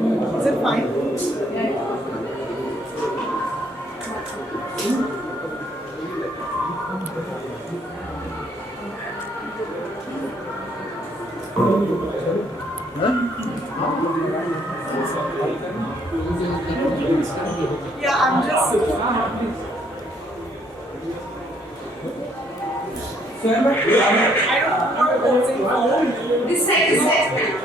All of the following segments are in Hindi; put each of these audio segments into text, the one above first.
Is it fine? Yeah. Yeah, I'm just. I don't know what's in phone. This side, this side.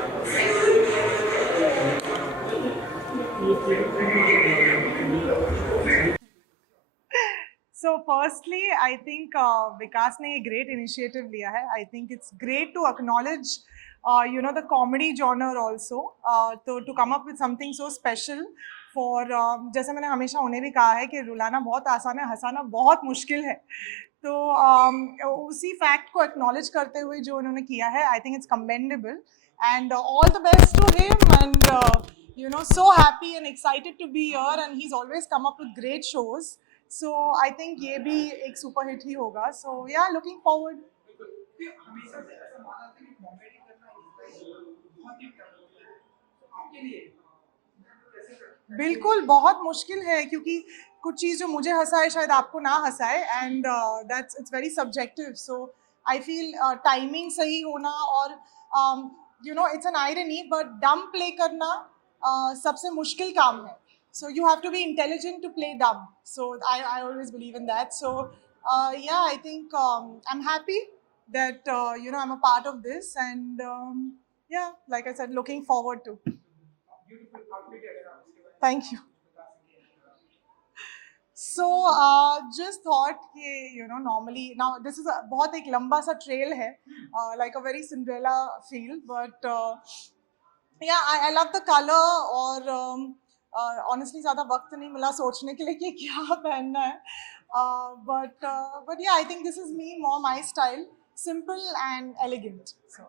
So firstly, I think Vikas ने a great initiative लिया है. I think it's great to acknowledge, the comedy genre also. To come up with something so special for जैसे मैंने हमेशा उन्हें भी कहा है कि रुलाना बहुत आसान है, हंसाना बहुत मुश्किल है. तो उसी फैक्ट को एक्नॉलेज करते हुए जो उन्होंने किया है, I think it's commendable and all the best to him and so happy and excited to be here and he's always come up with great shows. So I think ये भी एक सुपर हिट ही होगा. So yeah, looking forward. बिल्कुल बहुत मुश्किल है क्योंकि कुछ चीज़ जो मुझे हंसाए शायद आपको ना हंसाए and that's it's very subjective. So I feel timing सही होना और it's an irony but dumb play करना सबसे मुश्किल काम है. So you have to be intelligent to play dumb. So I always believe in that. So yeah, I think I'm happy that I'm a part of this and yeah, like I said, looking forward to. Thank you. So just thought कि normally now this is a बहुत एक लंबा सा trail है, like a very Cinderella feel, but yeah, I love the color और honestly ज़्यादा वक्त नहीं मिला सोचने के लिए कि क्या पहनना है, but yeah, I think this is me, more my style, simple and elegant. So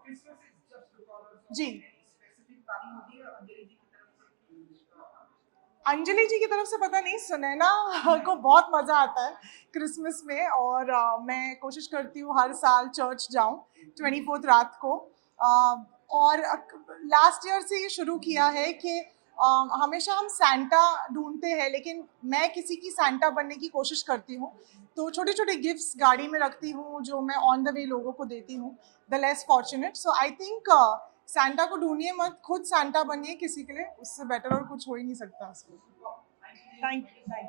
जी अंजलि जी की तरफ से पता नहीं, सुनैना को बहुत मज़ा आता है क्रिसमस में और मैं कोशिश करती हूँ हर साल चर्च जाऊँ 24th रात को. और लास्ट ईयर से ये शुरू किया है कि हमेशा हम सैंटा ढूंढते हैं लेकिन मैं किसी की सैंटा बनने की कोशिश करती हूँ. तो छोटे छोटे गिफ्ट्स गाड़ी में रखती हूँ जो मैं ऑन द वे लोगों को देती हूँ, the less fortunate. So I think Santa को ढूंढिए मत, खुद सैंटा बनिए किसी के लिए, उससे बेटर और कुछ हो ही नहीं सकता. Thank you. Thank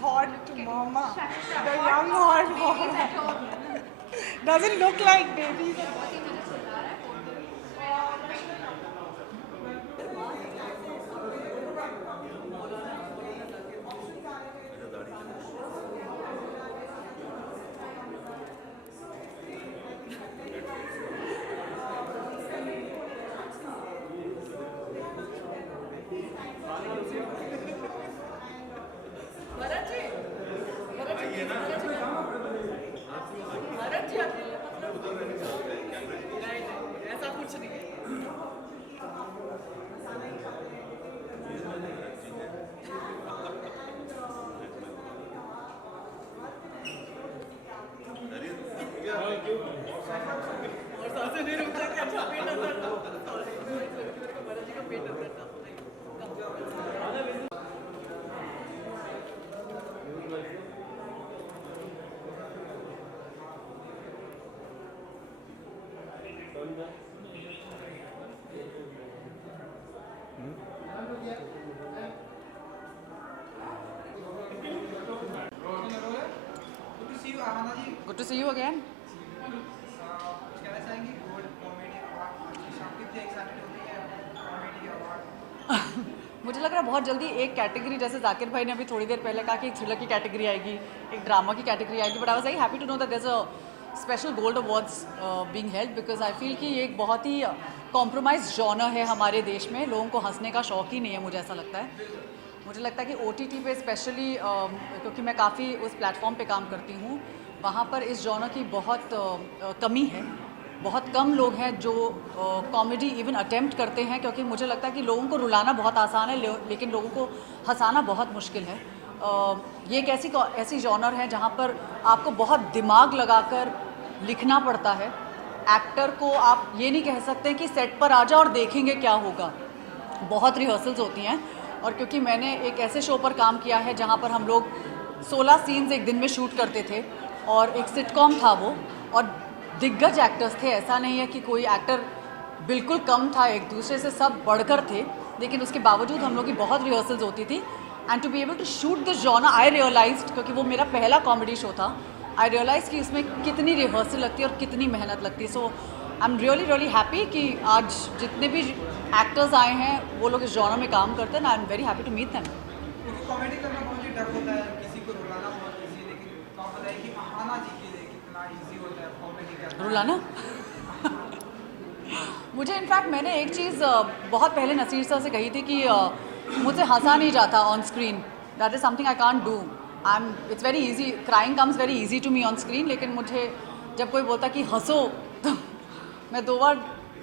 hot mama, the young hot mama. Doesn't look like baby. ऐसा कुछ नहीं है. और सांसें नहीं रुक सकती. अच्छा पेट अंदर था. भरत जी का पेट अंदर था. Good to see you again. मुझे लग रहा है बहुत जल्दी एक कैटेगरी, जैसे जाकिर भाई ने अभी थोड़ी देर पहले कहा कि एक थ्रिलर की कैटेगरी आएगी, एक ड्रामा की कैटेगरी आएगी, but I was very happy to know that there is a special gold awards being held because I feel कि ये एक बहुत ही कॉम्प्रोमाइज जॉनर है हमारे देश में. लोगों को हंसने का शौक ही नहीं है, मुझे ऐसा लगता है. मुझे लगता है कि OTT पे स्पेशली क्योंकि मैं काफ़ी उस प्लेटफॉर्म पे काम करती हूँ, वहाँ पर इस जॉनर की बहुत कमी है. बहुत कम लोग हैं जो कॉमेडी इवन अटेम्प्ट करते हैं, क्योंकि मुझे लगता है कि लोगों को रुलाना बहुत आसान है लेकिन लोगों को हंसाना बहुत मुश्किल है। ये एक ऐसी जॉनर है जहाँ पर आपको बहुत दिमाग लगाकर लिखना पड़ता है। एक्टर को आप ये नहीं कह सकते कि सेट पर आ जाओ और देखेंगे क्या होगा, बहुत रिहर्सल्स होती हैं। और क्योंकि मैंने एक ऐसे शो पर काम किया है जहाँ पर हम लोग 16 सीन्स एक दिन में शूट करते थे और एक सिटकॉम था वो, और दिग्गज एक्टर्स थे, ऐसा नहीं है कि कोई एक्टर बिल्कुल कम था, एक दूसरे से सब बढ़कर थे, लेकिन उसके बावजूद हम लोग की बहुत रिहर्सल्स होती थी। And to be able to shoot this genre I realised, क्योंकि वो मेरा पहला कॉमेडी शो था, आई रियलाइज कि उसमें कितनी रिहर्सल लगती है और कितनी मेहनत लगती है। सो आई एम रियली हैप्पी कि आज जितने भी एक्टर्स आए हैं वो लोग इस जॉनर में काम करते हैं, I am very happy to meet them. Comedy करना बहुत ही टफ होता है, किसी को रुलाना बहुत इजी, लेकिन आप बताइए कि हंसाना जी के लिए कितना इजी होता है कॉमेडी करना। रुलाना मुझे इनफैक्ट मैंने एक चीज़ बहुत पहले नसीर सर से कही थी कि मुझसे हंसा नहीं जाता on screen, that is something I can't do. It's very easy, crying comes very easy to me on screen, लेकिन मुझे जब कोई बोलता कि हंसो तो मैं 2 बार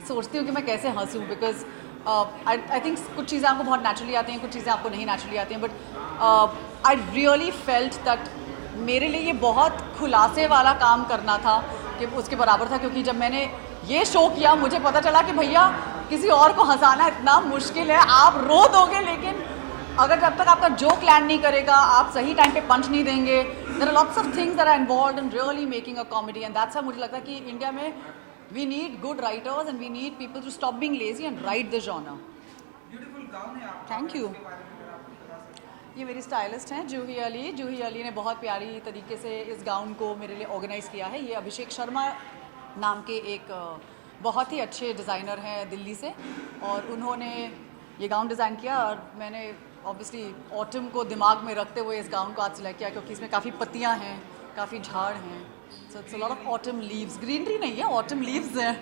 सोचती हूँ कि मैं कैसे हंसूँ, बिकॉज आई थिंक कुछ चीज़ें आपको बहुत नेचुरली आती हैं, कुछ चीज़ें आपको नहीं नेचुरली आती हैं, but I really felt that मेरे लिए ये बहुत खुलासे वाला काम करना था कि उसके बराबर था। क्योंकि जब मैंने ये शो किया मुझे पता चला कि भैया किसी और को हंसाना इतना मुश्किल है, आप रो दोगे लेकिन अगर जब तक आपका जोक लैंड नहीं करेगा, आप सही टाइम पे पंच नहीं देंगे, there are lots of things that are involved in really making a comedy, and that's why मुझे लगता है कि इंडिया में we need good writers and we need people to stop being lazy and write the genre. Beautiful gown है आपका, थैंक यू। इसके बारे में अगर आप बता सकें। ये मेरी स्टाइलिस्ट हैं जूही अली। जूही अली ने बहुत प्यारी तरीके से इस गाउन को मेरे लिए ऑर्गेनाइज़ किया है। ये अभिषेक शर्मा नाम के एक बहुत ही अच्छे डिज़ाइनर हैं दिल्ली से, और उन्होंने ये गाउन डिज़ाइन किया और मैंने ऑब्वियसली ऑटम को दिमाग में रखते हुए इस गाउन को आज सिलेक्ट किया, क्योंकि इसमें काफ़ी पत्तियाँ हैं, काफ़ी झाड़ हैं, so it's a lot of autumn leaves, greenery नहीं है, ऑटम लीव्स हैं।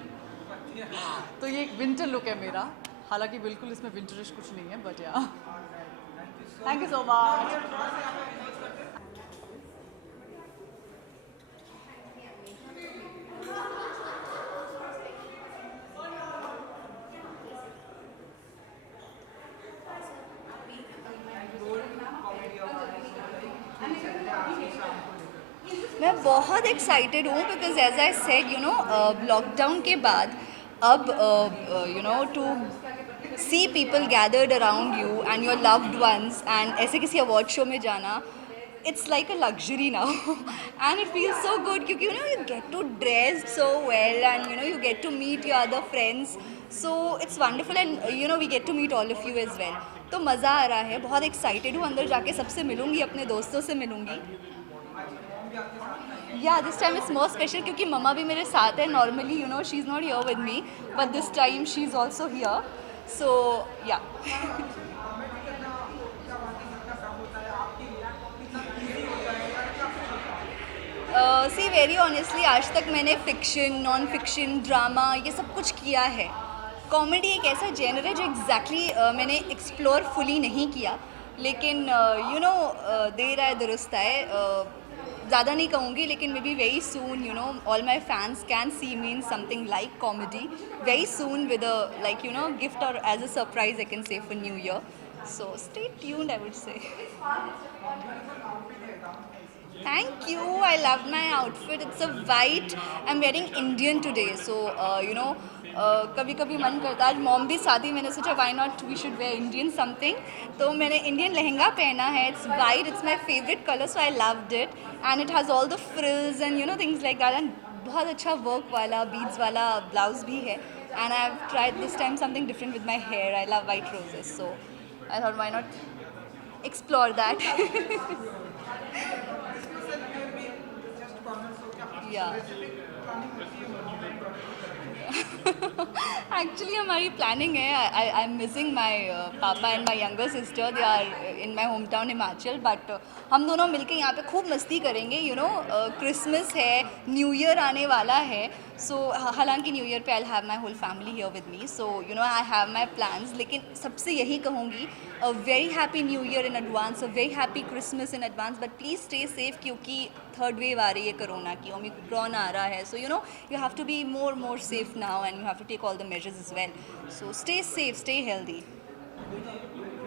तो ये एक विंटर लुक है मेरा, हालांकि बिल्कुल इसमें विंटरिश कुछ नहीं है, बट या थैंक यू सो मच। मैं बहुत एक्साइटेड हूँ because as I said lockdown के बाद अब to see people gathered around you and your loved ones and ऐसे किसी अवार्ड शो में जाना, it's like a luxury now and it feels so good क्योंकि you get to dress so well and you get to meet your other friends, so it's wonderful and we get to meet all of you as well. तो मज़ा आ रहा है, बहुत एक्साइटेड हूँ, अंदर जाके सबसे मिलूँगी, अपने दोस्तों से मिलूँगी। Yeah this time it's more special क्योंकि मम्मा भी मेरे साथ है। Normally she is not here with me but this time she is also here, so yeah. See very honestly आज तक मैंने फ़िक्शन, नॉन फिक्शन, ड्रामा ये सब कुछ किया है। कॉमेडी एक ऐसा जेनर है जो एग्जैक्टली मैंने एक्सप्लोर फुली नहीं किया, लेकिन देर आए दुरुस्त आए, ज़्यादा नहीं कहूँगी, लेकिन maybe very soon all my fans can see me in something like comedy very soon with a gift और as a surprise I can say for new year, so stay tuned I would say. Thank you. I love my outfit. It's a white. I'm wearing Indian today, so कभी कभी मन करता है, आज मॉम भी साथ ही, मैंने सोचा why not we should wear Indian something, तो मैंने इंडियन लहंगा पहना है। It's white. It's my favorite color, so I loved it. And it has all the frills and things like that. And बहुत अच्छा work वाला, beads वाला blouse भी है. And I've tried this time something different with my hair. I love white roses, so I thought why not explore that. Actually हमारी प्लानिंग है, I am missing my papa and my younger sister, they are in my home town Himachal, but हम दोनों मिलके यहाँ पे खूब मस्ती करेंगे। क्रिसमस है, न्यू ईयर आने वाला है, सो हालांकि न्यू ईयर पे I have my whole family here with me, so you know I have my plans, लेकिन सबसे यही कहूँगी a very happy new year in advance, a very happy Christmas in advance, but please stay safe क्योंकि थर्ड वेव आ रही है कोरोना की, ओमिक्रॉन आ रहा है, so you know you have to be more safe now and you have to take all the measures is well, so stay safe, stay healthy.